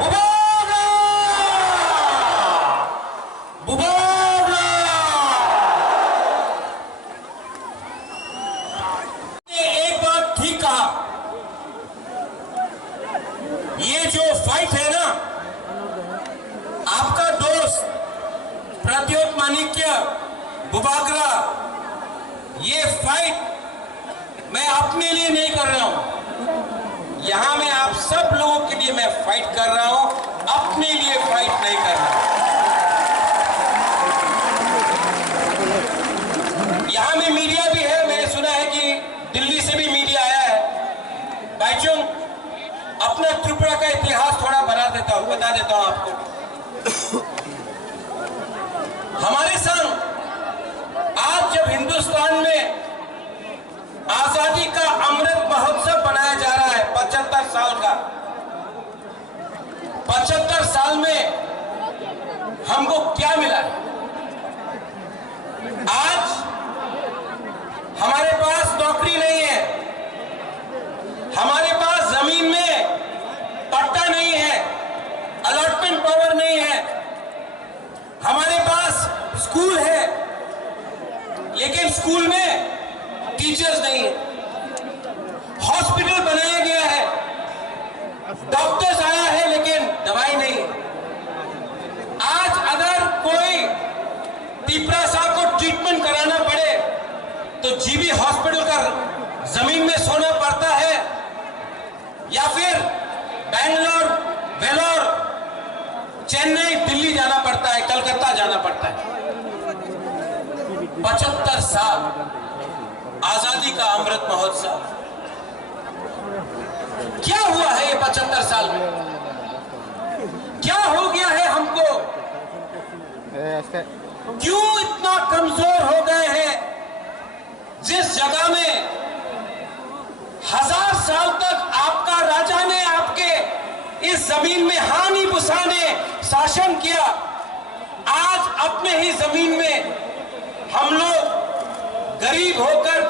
बुबारा! बुबारा! एक बात ठीक कहा, ये जो फाइट है ना, आपका दोस्त प्रद्योत माणिक्य बुबागरा, ये फाइट मैं अपने लिए नहीं कर रहा हूं, यहां मैं आप सब लोगों के लिए मैं फाइट कर रहा हूं, अपने लिए फाइट नहीं कर रहा। यहां में मीडिया भी है, मैंने सुना है कि दिल्ली से भी मीडिया आया है। भाईचों, अपना त्रिपुरा का इतिहास थोड़ा बता देता हूं आपको। हमारे संग आज जब हिंदुस्तान में आजादी का अमृत महोत्सव मनाया जा रहा है 75 साल का, 75 साल में हमको क्या मिला है? आज हमारे पास नौकरी नहीं है, हमारे पास जमीन में पट्टा नहीं है, अलॉटमेंट पावर नहीं है, हमारे पास स्कूल है लेकिन स्कूल में टीचर्स नहीं है, हॉस्पिटल बनाया गया है, डॉक्टर्स आया है लेकिन दवाई नहीं है। आज अगर कोई तिपरासा को ट्रीटमेंट कराना पड़े तो जीबी हॉस्पिटल का जमीन में सोना पड़ता है या फिर बेंगलोर, वेलोर, चेन्नई, दिल्ली जाना पड़ता है, कलकत्ता जाना पड़ता है। 75 साल आजादी का अमृत महोत्सव, क्या हुआ है ये 75 साल में? क्या हो गया है हमको? क्यों इतना कमजोर हो गए हैं? जिस जगह में 1000 साल तक आपका राजा ने आपके इस जमीन में हानि बुसाने शासन किया, आज अपने ही जमीन में हम लोग गरीब होकर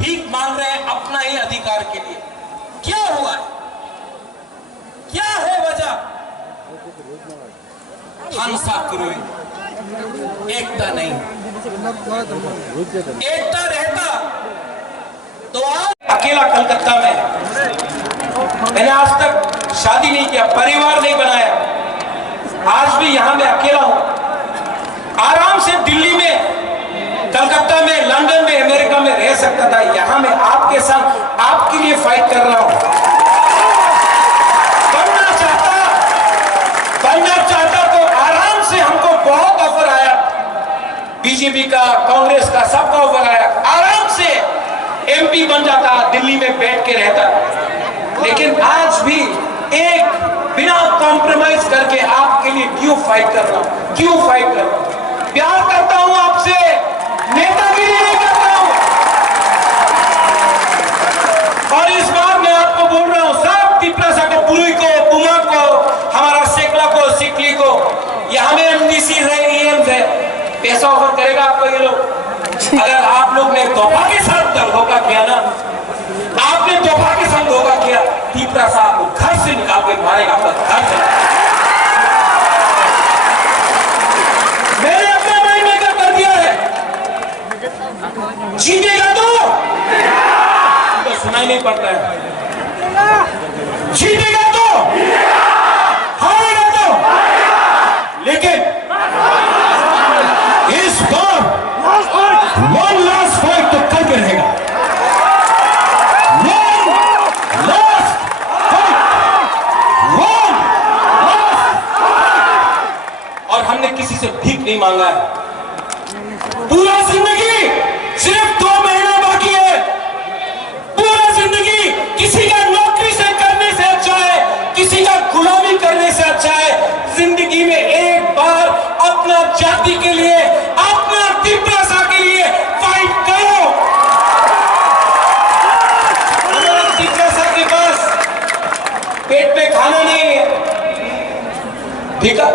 भीख मांग रहे हैं अपना ही अधिकार के लिए। क्या हुआ है? क्या है वजह? हंसा कुरुई, एकता नहीं। एकता रहता तो आज अकेला कलकत्ता में, मैंने आज तक शादी नहीं किया, परिवार नहीं बनाया, आज भी यहां मैं अकेला हूं, आराम से दिल्ली में, कलकत्ता में, लंदन में, अमेरिका में रह सकता था। यहां मैं आपके साथ आपके लिए फाइट कर रहा हूं। बनना चाहता तो आराम से, हमको बहुत ऑफर आया, बीजेपी का, कांग्रेस का, सबका ऑफर आया, आराम से एमपी बन जाता, दिल्ली में बैठ के रहता। लेकिन आज भी एक बिना कॉम्प्रोमाइज करके आपके लिए क्यों फाइट कर रहा हूं? क्यों फाइट कर रहा हूं? प्यार करता हूं आपसे, नेतागिरी नहीं करता हूं। और इस बार मैं आपको बोल रहा हूं, सब तिपरासा को, पुरुई को, पुमा को, हमारा सेकला को, सिकली को, यहां में एमडीसी है, ईएम्स है, पैसा ऑफर करेगा आपको ये लोग। अगर आप लोग ने तोहफा के साथ धोखा किया ना, आपने तोहफा के साथ धोखा किया, तिपरासा आपको घर से निकाल के मारेगा, आपका घर से। मैंने अपना माइंड मेकर कर दिया है, जीतेगा तो सुनाई नहीं पड़ता है, जीतेगा तो, हारेगा तो, लेकिन इस बार वन लास्ट फाइट तो करके रहेगा। और हमने किसी से भीख नहीं मांगा है। पूरा जिंदगी सिर्फ 2 महीना बाकी है, पूरा जिंदगी किसी का नौकरी से करने से अच्छा है, किसी का गुलामी करने से अच्छा है। जिंदगी में एक बार अपना जाति के लिए, अपना तिपरासा के लिए फाइट करो। हमारा तिपरासा के पास पेट में खाना नहीं है, ठीक है,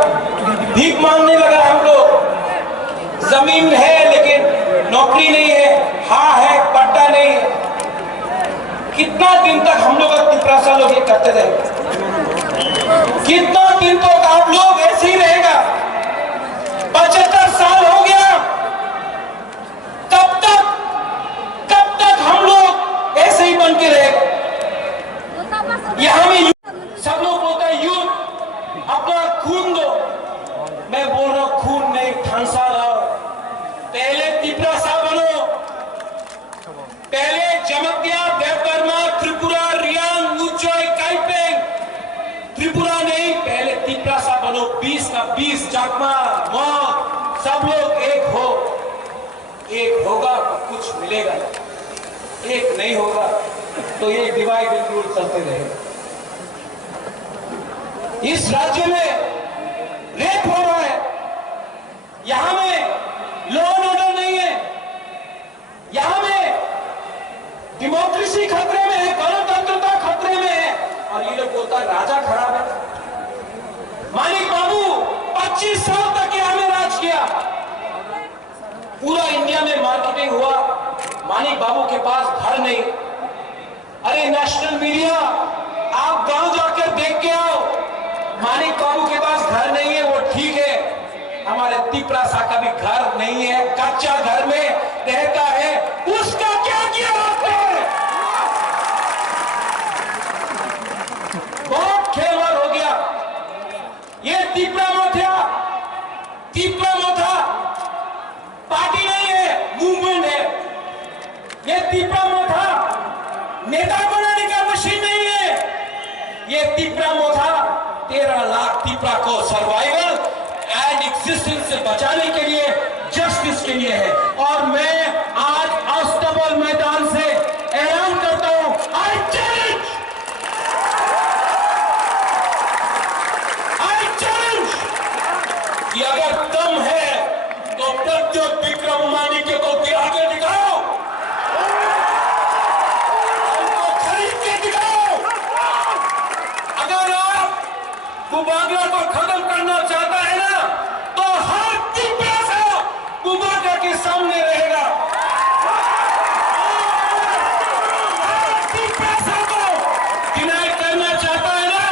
भीख मांगने लगा हम लोग। जमीन है लेकिन नौकरी नहीं है, हाँ है, पट्टा नहीं है। कितना दिन तक हम लोग तिपरासा लोग ये करते रहे? कितना दिन तक आप लोग ऐसे ही रहेगा? 75 साल हो गया। कब तक हम लोग ऐसे ही बन के रहेगा? यहां में सब लोग बोलते हैं यूथ अपना खून दो। मैं बोल रहा हूं खून नहीं, ठांसा लाओ। पहले तिपरासा बनो, पहले जमत्या, देवबर्मा, त्रिपुरा, रियांग, उच्चय, काइपेंग। त्रिपुरा नहीं, पहले तिपरासा बनो। 20 का 20 जाकमा मौत, सब लोग एक हो। एक होगा तो कुछ मिलेगा, एक नहीं होगा तो ये डिवाइड एंड रूल चलते रहेगा। इस राज्य में रेप हो रहा है, यहां में लॉ एंड ऑर्डर नहीं है, यहां में डेमोक्रेसी खतरे में है, गणतंत्रता खतरे में है, और ये लोग बोलता राजा खराब है। मानिक बाबू 25 साल तक यहां में राज किया, पूरा इंडिया में मार्केटिंग हुआ। मानिक बाबू के पास घर नहीं। अरे नेशनल मीडिया, आप गांव जाकर देख के आओ, मानिक बाबू के पास घर नहीं है, वो ठीक है। हमारे तिपरासा का भी घर नहीं है, कच्चा घर में रहता है। उसका क्या किया आपने? बहुत खेलवाड़ हो गया। ये तिपरा मोथा पार्टी नहीं है, मूवमेंट है। ये तिपरा मोथा नेता बनाने का मशीन नहीं है। ये तिपरा मोथा 13 लाख तिपरा को सर्वाइवल एंड एग्जिस्टेंस से बचाने के लिए, जस्टिस के लिए है। और मैं आज अस्तबल मैदान से ऐलान करता हूं, आई चैलेंज कि अगर दम है तो प्रत्युत विक्रम मानिक्य को गिरा के दिखाओ, उनको खरीद के दिखाओ। अगर आप कुबागरा को खत्म करना चाहता है ना, तो हर तिपरासा कुबागरा के सामने रहेगा। हर तिपरासा को डिनाई करना चाहता है ना,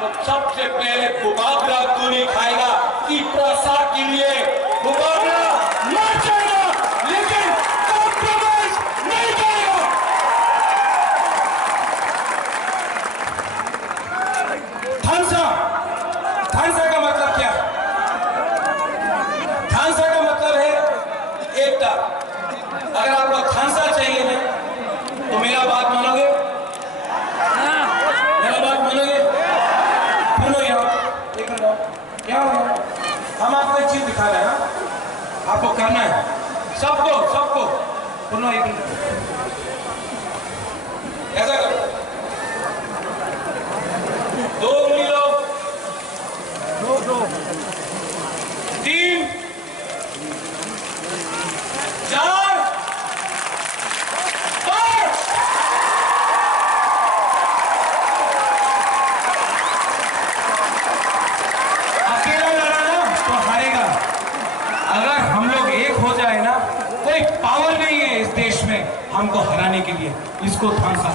तो सबसे पहले कुबागरा गोली खाएगा। तिपरासा के लिए कुबागरा मर जाएगा, लेकिन कॉम्प्रोमाइज नहीं करेगा। थानसा का मतलब क्या? थानसा का मतलब है एकता। अगर आपको थानसा चाहिए ना, तो मेरा बात मानोगे? मेरा बात मानोगे? सुनो यहाँ हम आपको एक चीज दिखा रहे हैं ना, आपको करना है सबको सुनो। एक मिनट ऐसा करो, 2 उंगली लो, 3 4 5। अकेला लड़ा ना तो हारेगा। अगर हम लोग एक हो जाए ना, कोई पावर नहीं है इस देश में हमको हराने के लिए। इसको थानसा